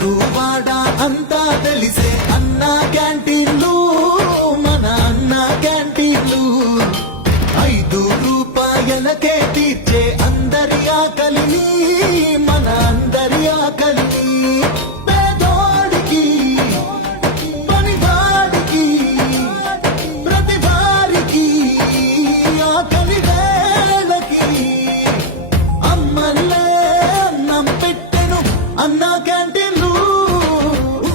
ఊరు వాడ అంతా తెలిసే అన్న క్యాంటీన్లు, మన అన్న క్యాంటీన్లు. 5 రూపాయలకే తీర్చే అందరి ఆకలిని, మన అందరి ఆకలిని. పేదోడికి పనివాడికి ప్రతి వారికి ఆకలి వేళకి అమ్మల్లే అన్నం పెట్టెను అన్న క్యాంటీన్లు.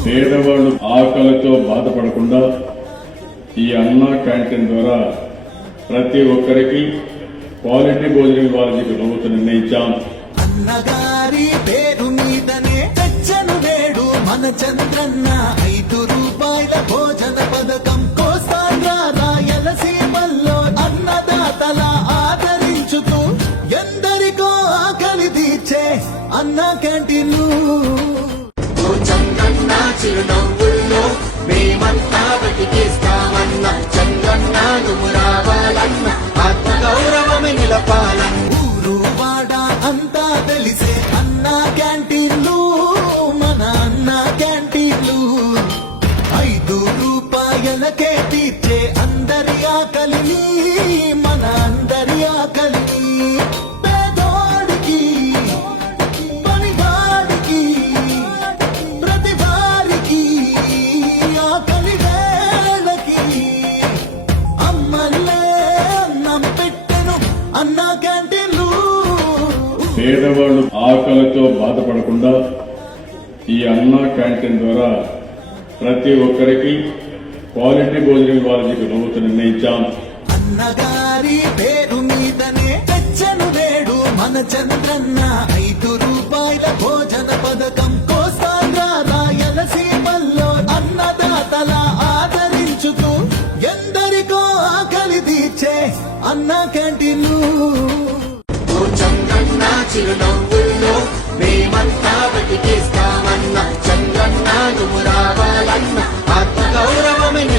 పేదవాళ్ళు ఆకలితో బాధపడకుండా ఈ అన్నా క్యాంటీన్ ద్వారా ప్రతి ఒక్కరికి క్వాలిటీ భోజనం ఇవ్వాలని ప్రభుత్వం నిర్ణయించాం. అన్నగారి పేరు మీదనే తెచ్చను నేడు మన చంద్రన్న 5 రూపాయల భోజన పథకం. కోస్తాంధ్ర రాయలసీమల్లో అన్నదాతల ఆదరించుతూ ఎందరికో ఆకలి తీర్చే అన్న క్యాంటీన్లు. చంద్రన్న చిరునవ్వుల్లో మేమంతా బతికేస్తామన్న, చంద్రన్న నువ్వు రావాలన్న, ఆత్మ గౌరవమే నిలపాలన్న. ఊరు వాడ అంతా తెలిసే అన్న క్యాంటీన్లు, మన అన్న క్యాంటీన్లు. 5 రూపాయలకే తీర్చే అందరి ఆకలిని, మన అందరి ఆకలిని. పేదోడికి పనివాడికి ప్రతి వారికి ఆకలి వేళకి అమ్మల్లే అన్నం పెట్టెను అన్న క్యాంటీన్లు. పేదవాళ్ళు ఆకలితో బాధపడకుండా ఈ అన్నా క్యాంటీన్ ద్వారా ప్రతి ఒక్కరికి క్వాలిటీ భోజనం ఇవ్వాలని ప్రభుత్వం నిర్ణయించాం. అన్నగారి పేరు మీదనే తెచ్చను నేడు మన చంద్రన్న 5 రూపాయల భోజన పథకం. కోస్తాంధ్ర రాయలసీమల్లో అన్నదాతల ఆదరించుతూ ఎందరికో ఆకలి తీర్చే అన్న క్యాంటీన్లు.